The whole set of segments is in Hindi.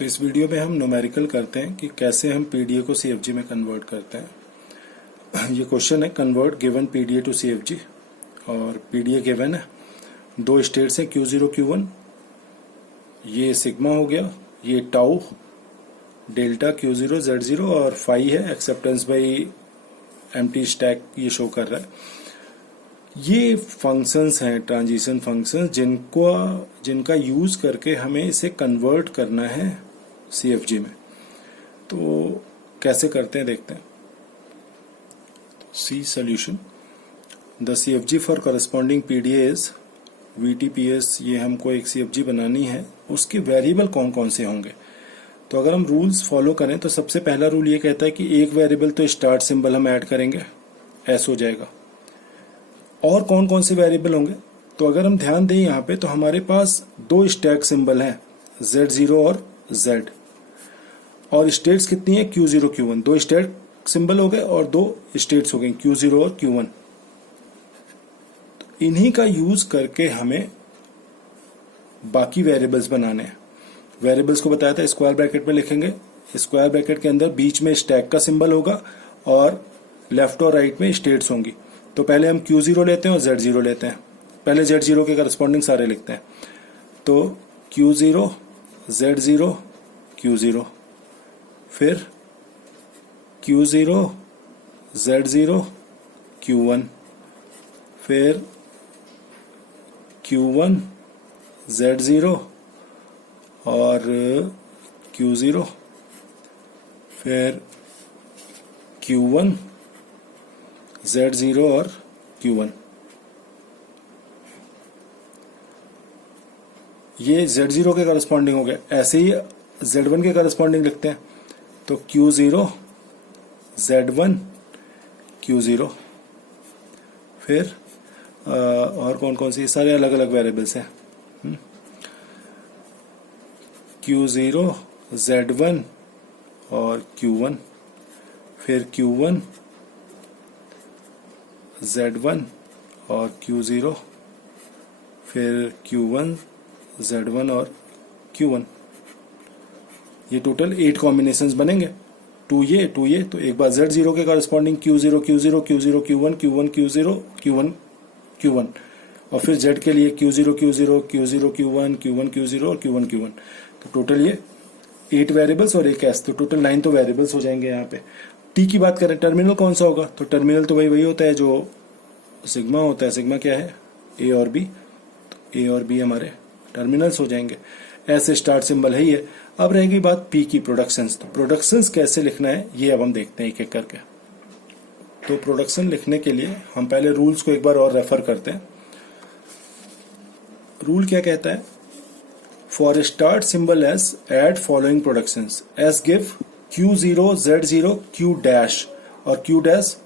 तो इस वीडियो में हम न्यूमेरिकल करते हैं कि कैसे हम पीडीए को सीएफजी में कन्वर्ट करते हैं। ये क्वेश्चन है, convert given PDA to CFG. और पीडीए गिवन है, दो स्टेट्स हैं Q0 Q1, ये सिग्मा हो गया, ये टाउ डेल्टा Q0 Z0 और फाई है एक्सेप्टेंस बाई एम्प्टी स्टैक, ये शो कर रहा है। ये फंक्शंस हैं ट्रांजिशन फंक्शंस जिनका यूज करके हमें इसे कन्वर्ट करना है सीएफजी में। तो कैसे करते हैं देखते हैं। C solution, the CFG for corresponding PDA is VTPS। ये हमको एक सीएफजी बनानी है, उसके वेरिएबल कौन कौन से होंगे। तो अगर हम रूल्स फॉलो करें तो सबसे पहला रूल ये कहता है कि एक वेरिएबल तो स्टार्ट सिंबल हम ऐड करेंगे, एस हो जाएगा। और कौन कौन से वेरिएबल होंगे, तो अगर हम ध्यान दें यहाँ पे तो हमारे पास दो स्टैक सिंबल हैं, Z0 और Z। और स्टेट्स कितनी है, Q0 Q1। दो स्टैक सिंबल हो गए और दो स्टेट्स हो गई Q0 और Q1। तो इन्हीं का यूज करके हमें बाकी वेरिएबल्स बनाने हैं। वेरिएबल्स को बताया था स्क्वायर ब्रैकेट में लिखेंगे, स्क्वायर ब्रैकेट के अंदर बीच में स्टैक का सिंबल होगा और लेफ्ट और राइट में स्टेट्स होंगी। तो पहले हम Q0 लेते हैं और Z0 लेते हैं। पहले Z0 के करस्पॉन्डिंग सारे लिखते हैं। तो Q0 Z0 Q0, फिर Q0 Z0 Q1, फिर Q1 Z0 और Q0, फिर Q1 Z0 और Q1। ये Z0 के करस्पॉन्डिंग हो गए। ऐसे ही Z1 के करस्पॉन्डिंग लिखते हैं। तो Q0 Z1 Q0, फिर और कौन कौन सी, सारे अलग अलग वेरिएबल्स हैं। Q0 Z1 और Q1, फिर Q1 Z1 और Q0, फिर Q1 Z1 और Q1। ये टोटल 8 कॉम्बिनेशंस बनेंगे। टू ये तो एक बार Z0 के corresponding Q0 Q0 Q0 Q1 Q1 Q0 Q1 Q1, और फिर Z के लिए Q0 Q0 Q0 Q1 Q1 Q0 और Q1 Q1। तो टोटल ये 8 वेरिएबल्स और एक एस, तो टोटल 9 तो वेरिएबल्स हो जाएंगे। यहाँ पे टी की बात करें, टर्मिनल कौन सा होगा, तो टर्मिनल तो वही होता है जो सिग्मा होता है। सिग्मा क्या है, ए और बी। तो ए और बी हमारे टर्मिनल्स हो जाएंगे। ऐसे स्टार्ट सिंबल है ही है। अब रहेगी बात पी की, प्रोडक्शंस। तो प्रोडक्शंस कैसे लिखना है ये अब हम देखते हैं एक एक करके। तो प्रोडक्शन लिखने के लिए हम पहले रूल्स को एक बार और रेफर करते हैं। रूल क्या कहता है, for start symbol S add following productions, S give Q0 Z0 Q dash, और Q डैश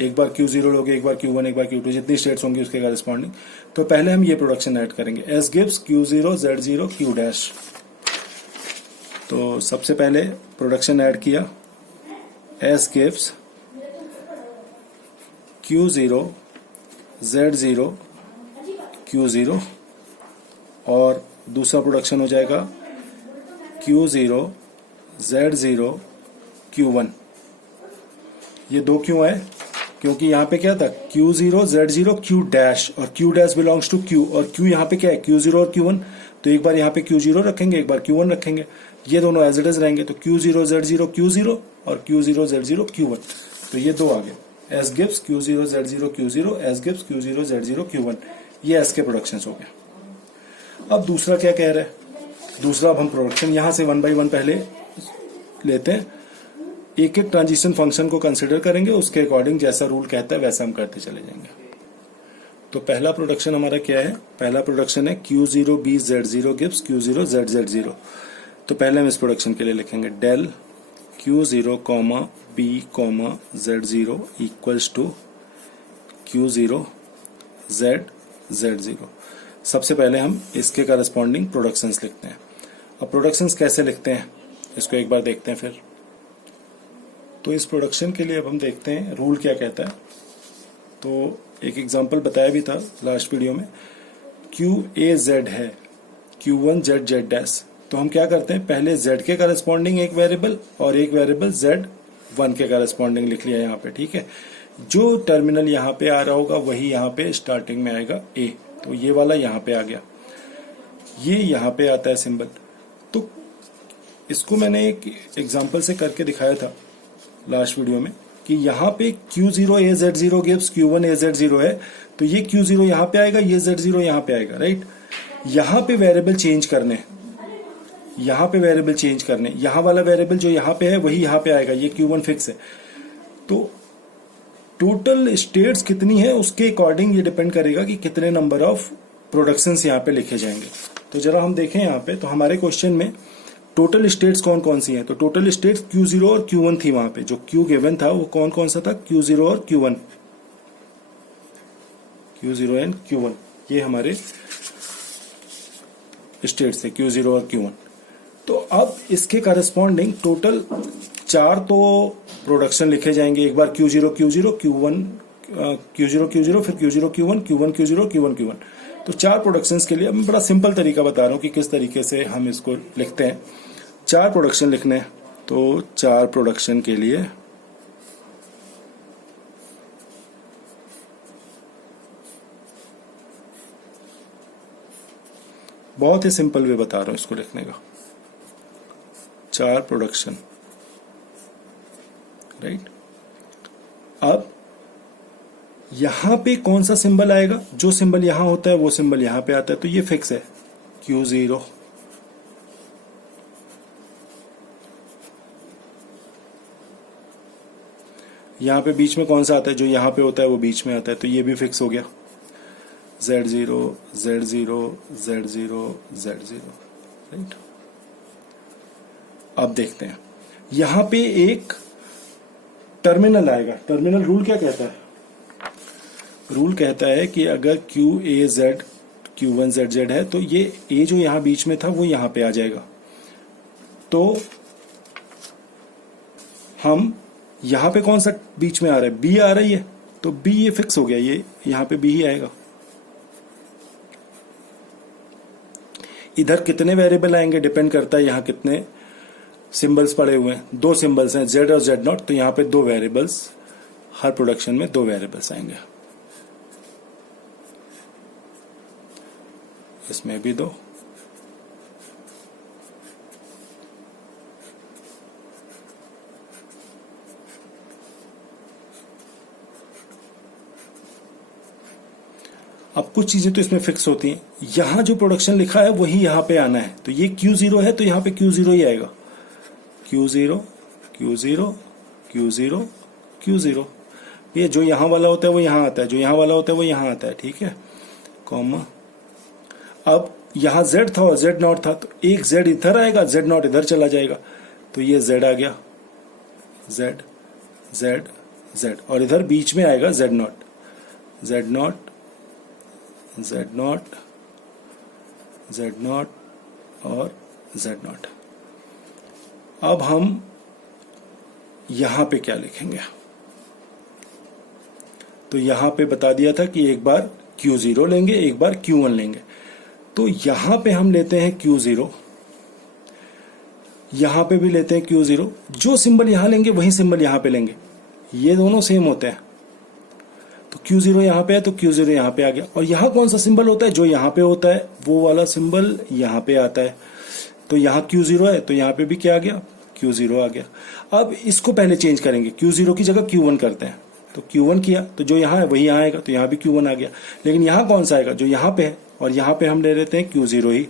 एक बार Q0 लोगे, एक बार Q1, एक बार Q2, जितनी स्टेट्स होंगी उसके करस्पॉन्डिंग। तो पहले हम ये प्रोडक्शन ऐड करेंगे, S gives Q0 Z0 Q dash. तो सबसे पहले प्रोडक्शन ऐड किया, S gives Q0 Z0 Q0, और दूसरा प्रोडक्शन हो जाएगा Q0 Z0 Q1। ये दो क्यों है, क्योंकि यहाँ पे क्या था, Q0 Z0 Q डैश, और Q dash belongs to Q, और Q यहाँ पे क्या है, Q0 और Q1। तो एक बार यहाँ पे Q0 रखेंगे, एक बार Q1 रखेंगे, ये दोनों एज इट इज रहेंगे। तो Q0 Z0 Q0 और Q0 Z0 Q1। तो ये दो आ गए, S gives Q0 Z0 Q0, S gives Q0 Z0 Q1। ये एस के प्रोडक्शंस हो गए। अब दूसरा क्या कह रहा है, दूसरा अब हम प्रोडक्शन यहाँ से 1 बाई 1 पहले लेते हैं, एक एक ट्रांजिशन फंक्शन को कंसिडर करेंगे, उसके अकॉर्डिंग जैसा रूल कहता है वैसा हम करते चले जाएंगे। तो पहला प्रोडक्शन हमारा क्या है, पहला प्रोडक्शन है Q0 B Z0 gives Q0 Z Z0। तो पहले हम इस प्रोडक्शन के लिए लिखेंगे del Q0 B Z0 equals to Q0 Z Z0। सबसे पहले हम इसके करस्पॉन्डिंग प्रोडक्शंस लिखते हैं। अब प्रोडक्शंस कैसे लिखते हैं इसको एक बार देखते हैं फिर। तो इस प्रोडक्शन के लिए अब हम देखते हैं रूल क्या कहता है। तो एक एग्जांपल बताया भी था लास्ट वीडियो में, QAZ है Q1 Z Z डैश, तो हम क्या करते हैं, पहले z के करस्पॉन्डिंग एक वेरिएबल और एक वेरिएबल z1 के करस्पॉन्डिंग लिख लिया यहाँ पे, ठीक है। जो टर्मिनल यहाँ पे आ रहा होगा वही यहाँ पे स्टार्टिंग में आएगा a, तो ये वाला यहाँ पे आ गया, ये यहाँ पे आता है सिंबल। तो इसको मैंने एक एग्जांपल से करके दिखाया था लास्ट वीडियो में कि यहाँ पे Q0 AZ0 gives Q1 AZ0 है, तो ये Q0 यहाँ पे आएगा, ये Z0 यहाँ पे आएगा, राइट। यहाँ पे वेरिएबल चेंज करने, यहाँ पे वेरिएबल चेंज करने, यहाँ वाला वेरिएबल जो यहाँ पे है वही यहाँ पे आएगा, ये Q1 फिक्स है। तो टोटल स्टेट्स कितनी है उसके अकॉर्डिंग ये डिपेंड करेगा कि कितने नंबर ऑफ प्रोडक्शंस यहाँ पे लिखे जाएंगे। तो जरा हम देखें यहाँ पे, तो हमारे क्वेश्चन में टोटल स्टेट्स कौन कौन सी हैं, तो टोटल स्टेट्स Q0 और Q1 थी। वहां पे जो Q गिवन था वो कौन कौन सा था, Q0 और Q1, Q0 एंड Q1, ये हमारे स्टेट्स थे Q0 और Q1। तो अब इसके करस्पॉन्डिंग टोटल 4 तो प्रोडक्शन लिखे जाएंगे, एक बार Q0 Q0 Q1 Q0 Q0 फिर Q0 Q1 Q1 Q0 Q1 Q1। तो 4 प्रोडक्शंस के लिए मैं बड़ा सिंपल तरीका बता रहा हूँ कि किस तरीके से हम इसको लिखते हैं। 4 प्रोडक्शन लिखने हैं, तो 4 प्रोडक्शन के लिए बहुत ही सिंपल वे बता रहा हूं इसको लिखने का। 4 प्रोडक्शन, राइट। अब यहां पे कौन सा सिंबल आएगा, जो सिंबल यहां होता है वो सिंबल यहां पे आता है, तो ये फिक्स है Q0। यहां पे बीच में कौन सा आता है, जो यहां पे होता है वो बीच में आता है, तो ये भी फिक्स हो गया Z0 Z0 Z0 Z0, right. अब देखते हैं, यहां पे एक टर्मिनल आएगा। टर्मिनल रूल क्या कहता है, रूल कहता है कि अगर QAZ Q1ZZ है तो ये A जो यहां बीच में था वो यहां पे आ जाएगा। तो हम यहां पे कौन सा बीच में आ रहा है, B आ रही है, तो B ये फिक्स हो गया, ये यहां पे B ही आएगा। इधर कितने वेरिएबल आएंगे डिपेंड करता है यहां कितने सिंबल्स पड़े हुए हैं। 2 सिंबल्स हैं Z और Z0, तो यहां पे 2 वेरिएबल्स, हर प्रोडक्शन में 2 वेरिएबल्स आएंगे, इसमें भी 2। अब कुछ चीजें तो इसमें फिक्स होती हैं, यहां जो प्रोडक्शन लिखा है वही यहां पे आना है, तो ये Q0 है तो यहां पे Q0 ही आएगा, Q0 Q0 Q0 Q0। ये जो यहां वाला होता है वो यहां आता है, जो यहां वाला होता है वो यहां आता है, ठीक है, कॉमा। अब यहां Z था और Z0 था, तो एक Z इधर आएगा, Z0 इधर चला जाएगा, तो ये Z आ गया, Z Z Z, और इधर बीच में आएगा Z0 Z0 Z0 Z0 और Z0। अब हम यहां पे क्या लिखेंगे, तो यहां पे बता दिया था कि एक बार Q0 लेंगे, एक बार Q1 लेंगे। तो यहां पे हम लेते हैं Q0, यहां पे भी लेते हैं Q0, जो सिंबल यहां लेंगे वही सिंबल यहां पे लेंगे, ये दोनों सेम होते हैं। तो Q0 यहां पे है तो Q0 यहां पे आ गया, और यहां कौन सा सिंबल होता है, जो यहां पे होता है वो वाला सिंबल यहां पे आता है। तो यहां Q0 है तो यहां पे भी क्या आ गया, Q0 आ गया। अब इसको पहले चेंज करेंगे, Q0 की जगह Q1 करते हैं, तो Q1 किया तो जो यहां है वही यहां आएगा, तो यहां भी Q1 आ गया। लेकिन यहां कौन सा आएगा, जो यहां पे है, और यहां पे हम ले लेते हैं Q0 ही,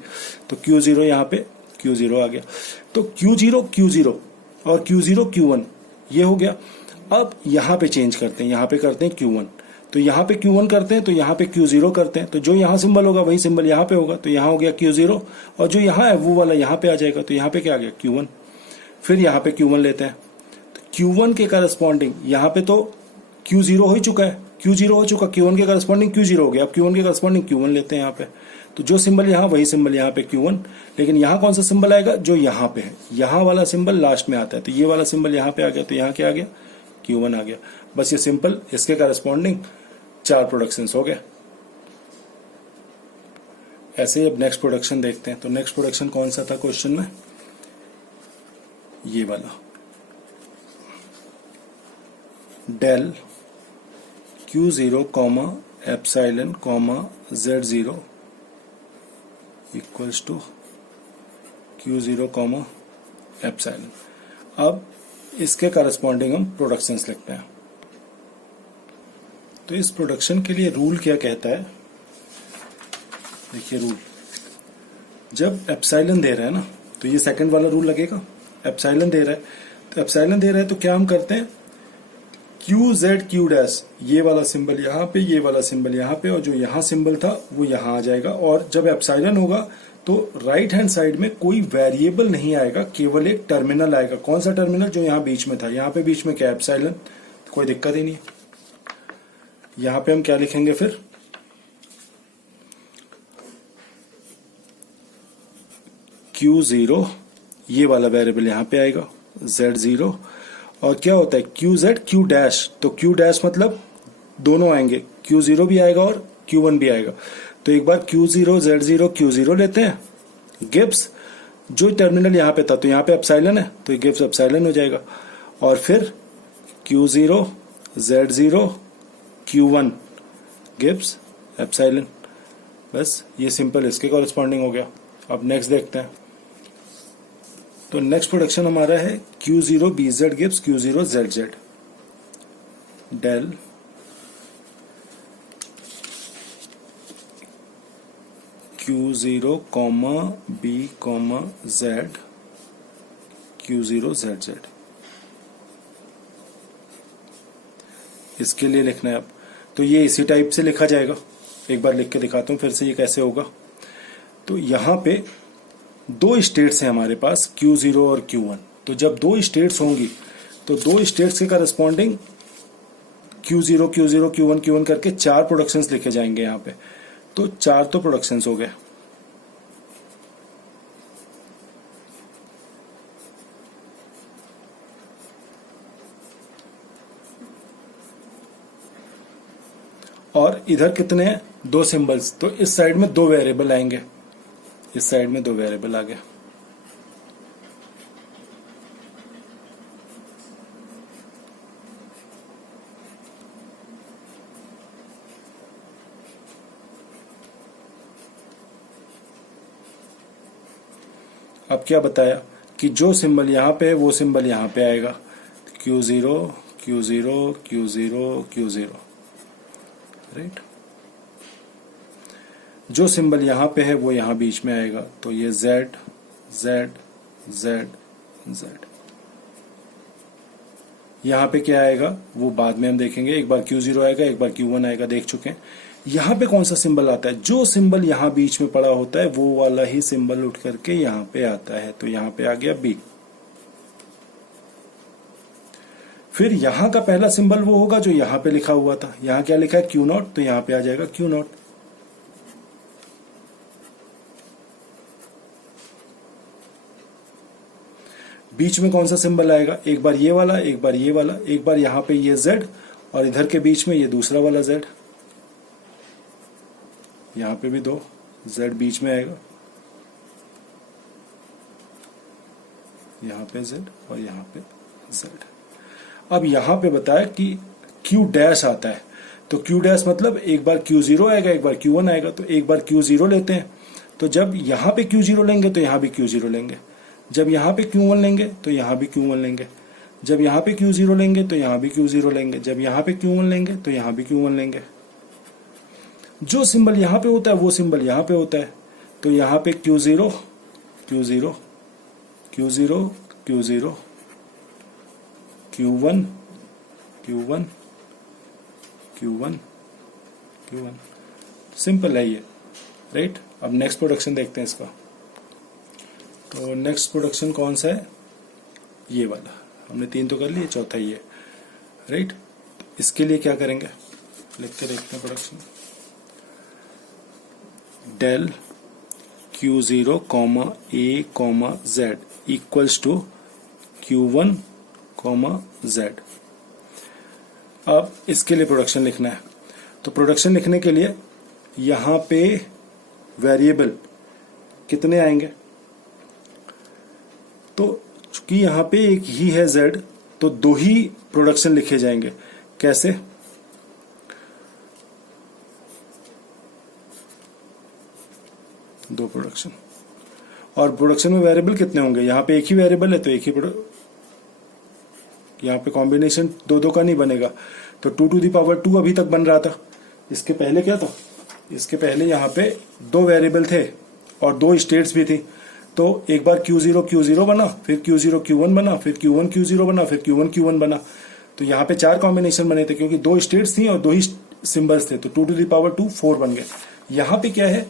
तो Q0 यहां पे Q0 आ गया। तो Q0 Q0 और Q0 Q1 ये हो गया। अब यहां पे चेंज करते हैं, यहां पे करते हैं Q1, तो यहां पे Q1 करते हैं, तो यहां पे Q0 करते हैं, तो जो यहां सिंबल होगा वही सिंबल यहां पे होगा, तो यहां हो गया Q0, और जो यहां है वो वाला यहां पे आ जाएगा, तो यहां पे क्या आ गया Q1। फिर यहां पे Q1 लेते हैं, तो Q1 के करस्पॉन्डिंग यहां पे तो Q0 हो ही चुका है, Q0 हो चुका, Q1 के करस्पॉन्डिंग Q0 हो गया। अब Q1 के करस्पॉन्डिंग Q1 लेते हैं यहाँ पे, तो जो सिंबल यहाँ वही सिंबल यहाँ पे Q1, लेकिन यहाँ कौन सा सिंबल आएगा, जो यहाँ पे है, यहाँ वाला सिंबल लास्ट में आता है, तो ये वाला सिंबल यहाँ पे आ गया, तो यहाँ क्या आ गया Q1 आ गया। बस ये सिंपल, इसके करस्पॉन्डिंग 4 प्रोडक्शंस हो गए। ऐसे ही अब नेक्स्ट प्रोडक्शन देखते हैं। तो नेक्स्ट प्रोडक्शन कौन सा था क्वेश्चन में, ये वाला, del Q0 comma epsilon comma Z0 equals to Q0 comma epsilon. अब इसके करस्पॉन्डिंग हम प्रोडक्शंस लिखते हैं। तो इस प्रोडक्शन के लिए रूल क्या कहता है, देखिए रूल, जब एप्सिलॉन दे रहा है ना, तो ये सेकंड वाला रूल लगेगा। एप्सिलॉन दे रहा है, तो एप्सिलॉन दे रहा है तो क्या हम करते हैं, क्यू जेड क्यू डैश, ये वाला सिंबल यहाँ पे, ये वाला सिंबल यहाँ पे, और जो यहाँ सिंबल था वो यहाँ आ जाएगा। और जब एप्सिलॉन होगा तो राइट हैंड साइड में कोई वेरिएबल नहीं आएगा, केवल एक टर्मिनल आएगा। कौन सा टर्मिनल, जो यहाँ बीच में था, यहाँ पे बीच में क्या एप्सिलॉन, कोई दिक्कत ही नहीं है। यहाँ पे हम क्या लिखेंगे फिर, Q0, ये वाला वेरिएबल यहाँ पे आएगा, Z0, और क्या होता है QZ Q डैश, तो Q डैश मतलब दोनों आएंगे, Q0 भी आएगा और Q1 भी आएगा। तो एक बार Q0 Z0 Q0 लेते हैं, गिब्स जो टर्मिनल यहाँ पे था, तो यहाँ पे एप्सिलॉन है तो ये गिब्स एप्सिलॉन हो जाएगा, और फिर Q0 Z0 Q1 Gibbs epsilon. बस ये सिंपल इसके कॉरेस्पॉन्डिंग हो गया। अब नेक्स्ट देखते हैं। तो नेक्स्ट प्रोडक्शन हमारा है Q0 BZ gives Q0 ZZ, del Q0 comma B comma Z Q0 ZZ। इसके लिए लिखना है अब, तो ये इसी टाइप से लिखा जाएगा। एक बार लिख के दिखाता हूं फिर से ये कैसे होगा। तो यहाँ पे दो स्टेट्स हैं हमारे पास, Q0 और Q1। तो जब दो स्टेट्स होंगी तो दो स्टेट्स के corresponding Q0 Q0 Q1 Q1 करके चार प्रोडक्शंस लिखे जाएंगे यहाँ पे। तो चार तो प्रोडक्शंस हो गए। और इधर कितने हैं, दो सिंबल्स, तो इस साइड में दो वेरिएबल आएंगे, इस साइड में दो वेरिएबल आ गए। अब क्या बताया कि जो सिंबल यहाँ पे है वो सिंबल यहाँ पे आएगा, Q0 Q0 Q0 Q0, right. जो सिंबल यहाँ पे है वो यहाँ बीच में आएगा, तो ये Z Z Z Z। यहाँ पे क्या आएगा वो बाद में हम देखेंगे, एक बार Q0 आएगा एक बार Q1 आएगा, देख चुके हैं। यहाँ पे कौन सा सिंबल आता है, जो सिंबल यहाँ बीच में पड़ा होता है वो वाला ही सिंबल उठ करके यहाँ पे आता है, तो यहाँ पे आ गया B। फिर यहाँ का पहला सिंबल वो होगा जो यहाँ पे लिखा हुआ था, यहाँ क्या लिखा है Q0, तो यहाँ पे आ जाएगा Q0। बीच में कौन सा सिंबल आएगा, एक बार ये वाला एक बार ये वाला, एक बार यहाँ पे ये Z और इधर के बीच में ये दूसरा वाला Z। यहाँ पे भी दो Z बीच में आएगा, यहाँ पे Z और यहाँ पे Z। अब यहाँ पे बताया कि Q डैश आता है, तो Q डैश मतलब एक बार Q0 आएगा एक बार Q1 आएगा, तो एक बार Q0 लेते हैं, तो जब यहाँ पे Q0 लेंगे तो यहाँ भी Q0 लेंगे, जब यहाँ पे Q1 लेंगे तो यहाँ भी Q1 लेंगे, जब यहाँ पे Q0 लेंगे तो यहाँ भी Q0 लेंगे, जब यहाँ पे Q1 लेंगे तो यहाँ भी Q1 लेंगे। जो सिंबल यहाँ पे होता है वो सिंबल यहाँ पे होता है, तो यहाँ पे Q0 Q0 Q0 Q0 Q1 Q1 Q1 Q1, simple है ये, राइट। अब नेक्स्ट प्रोडक्शन देखते हैं इसका। तो नेक्स्ट प्रोडक्शन कौन सा है, ये वाला, हमने तीन तो कर लिए, चौथा ये, राइट। इसके लिए क्या करेंगे, लिखते देखते हैं production, del Q0 comma A comma Z equals to Q1 comma Z। अब इसके लिए प्रोडक्शन लिखना है, तो प्रोडक्शन लिखने के लिए यहाँ पे वेरिएबल कितने आएंगे? तो चूंकि यहां पे एक ही है Z, तो दो ही प्रोडक्शन लिखे जाएंगे। कैसे? दो प्रोडक्शन, और प्रोडक्शन में वेरिएबल कितने होंगे? यहां पे एक ही वेरिएबल है तो एक ही यहां पे कॉम्बिनेशन दो दो का नहीं बनेगा। तो 2 to the power 2 अभी तक बन रहा था। इसके पहले क्या था? इसके पहले यहां पे दो वेरिएबल थे और दो स्टेट्स भी थी। तो एक बार Q0 बना, फिर Q0 Q1 बना, फिर Q1 Q0 बना, फिर Q1 Q1 बना। तो यहाँ पे चार कॉम्बिनेशन बने थे क्योंकि दो स्टेट्स थी और दो ही सिंबल्स थे, तो 2 to the power 2 4 बन गए। यहाँ पे क्या है?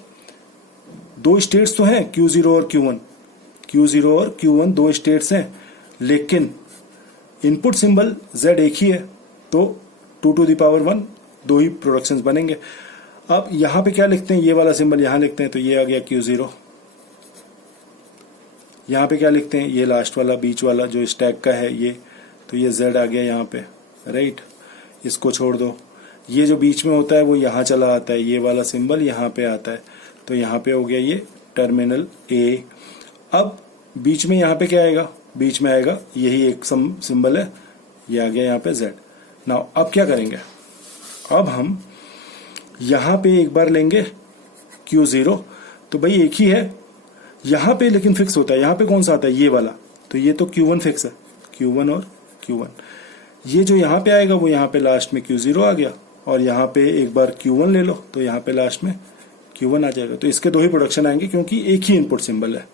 दो स्टेट्स तो हैं Q0 और Q1, Q0 और Q1 दो स्टेट्स हैं, लेकिन इनपुट सिंबल Z एक ही है, तो 2 to the power 1 दो ही प्रोडक्शंस बनेंगे। अब यहां पे क्या लिखते हैं? ये वाला सिंबल यहां लिखते हैं, तो ये आ गया Q0। यहां पे क्या लिखते हैं? ये लास्ट वाला बीच वाला जो स्टैक का है ये, तो ये Z आ गया यहाँ पे, राइट। इसको छोड़ दो, ये जो बीच में होता है वो यहाँ चला आता है, ये वाला सिंबल यहाँ पे आता है, तो यहाँ पे हो गया ये टर्मिनल A। अब बीच में यहाँ पे क्या आएगा? बीच में आएगा यही एक सिंबल है, ये आ गया यहाँ पे Z। नाउ अब क्या करेंगे? अब हम यहाँ पे एक बार लेंगे Q0, तो भाई एक ही है यहाँ पे, लेकिन फिक्स होता है। यहाँ पे कौन सा आता है? ये वाला, तो ये तो Q1 फिक्स है, Q1 और Q1। ये जो यहाँ पे आएगा वो यहाँ पे लास्ट में Q0 आ गया, और यहाँ पे एक बार Q1 ले लो तो यहाँ पे लास्ट में Q1 आ जाएगा। तो इसके दो ही प्रोडक्शन आएंगे क्योंकि एक ही इनपुट सिंबल है।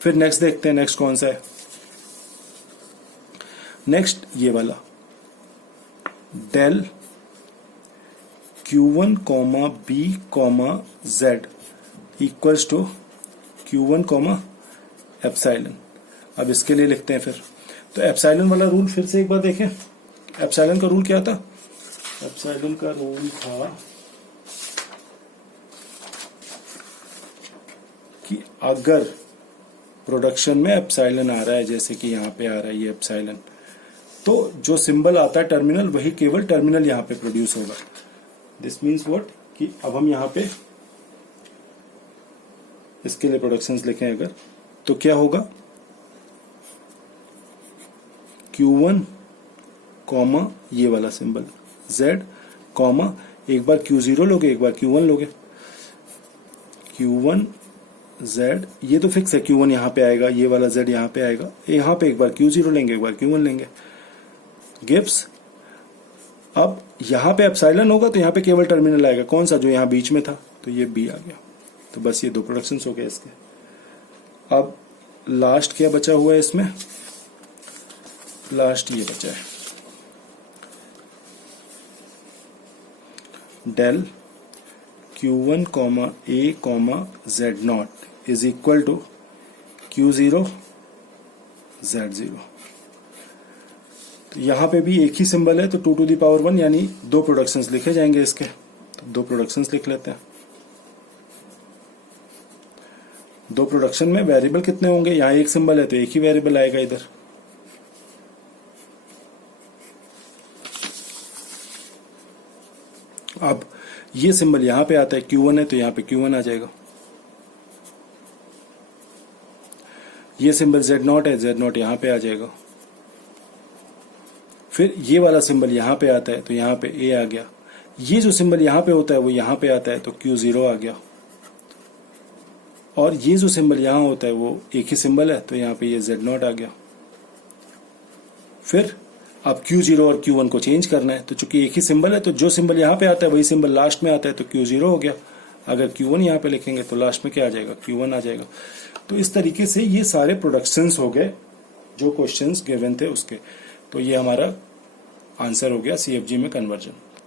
फिर नेक्स्ट देखते हैं, नेक्स्ट कौन सा है? नेक्स्ट ये वाला del Q1 B Z equals to Q1 एप्सिलॉन। अब इसके लिए लिखते हैं फिर, तो एप्सिलॉन वाला रूल फिर से एक बार देखें। एप्सिलॉन का रूल क्या था? एप्सिलॉन का रूल था कि अगर प्रोडक्शन में एप्सिलॉन आ रहा है, जैसे कि यहाँ पे आ रहा है ये एप्सिलॉन, तो जो सिंबल आता है टर्मिनल, वही केवल टर्मिनल यहाँ पे प्रोड्यूस होगा। दिस मीन्स व्हाट, कि अब हम यहाँ पे इसके लिए प्रोडक्शंस लिखें अगर, तो क्या होगा? Q1 ये वाला सिंबल Z एक बार Q0 लोगे, एक बार Q1 लोगे। Q1 Z, ये तो फिक्स है, Q1 यहाँ पे आएगा, ये वाला Z यहाँ पे आएगा, यहाँ पे एक बार Q0 लेंगे, एक बार Q1 लेंगे, गिव्स। अब यहाँ पे एप्सिलॉन होगा तो यहाँ पे केवल टर्मिनल आएगा, कौन सा? जो यहाँ बीच में था, तो ये B आ गया। तो बस ये दो प्रोडक्शंस हो गए इसके। अब लास्ट क्या बचा हुआ है इसमें? लास्ट ये बचा है del Q1 A Z not is equal to Q0 Z0। तो यहां पे भी एक ही सिंबल है, तो 2 to the power 1 यानी दो प्रोडक्शंस लिखे जाएंगे इसके। तो दो प्रोडक्शंस लिख लेते हैं। दो प्रोडक्शन में वेरिएबल कितने होंगे? यहाँ एक सिंबल है तो एक ही वेरिएबल आएगा इधर। अब ये सिंबल यहाँ पे आता है, Q1 है तो यहाँ पे Q1 आ जाएगा। ये सिंबल Z0 है, Z0 यहाँ पे आ जाएगा। फिर ये वाला सिंबल यहाँ पे आता है तो यहाँ पे A आ गया। ये जो सिंबल यहाँ पे होता है वो यहाँ पे आता है तो Q0 आ गया। और ये जो सिंबल यहाँ होता है वो एक ही सिंबल है तो यहाँ पे ये Z0 आ गया। फिर अब Q0 और Q1 को चेंज करना है, तो चूंकि एक ही सिंबल है तो जो सिंबल यहाँ पे आता है वही सिंबल लास्ट में आता है, तो Q0 हो गया। अगर Q1 यहाँ पे लिखेंगे तो लास्ट में क्या आ जाएगा? Q1 आ जाएगा। तो इस तरीके से ये सारे प्रोडक्शंस हो गए जो क्वेश्चंस गिवन थे उसके। तो ये हमारा आंसर हो गया CFG में कन्वर्जन।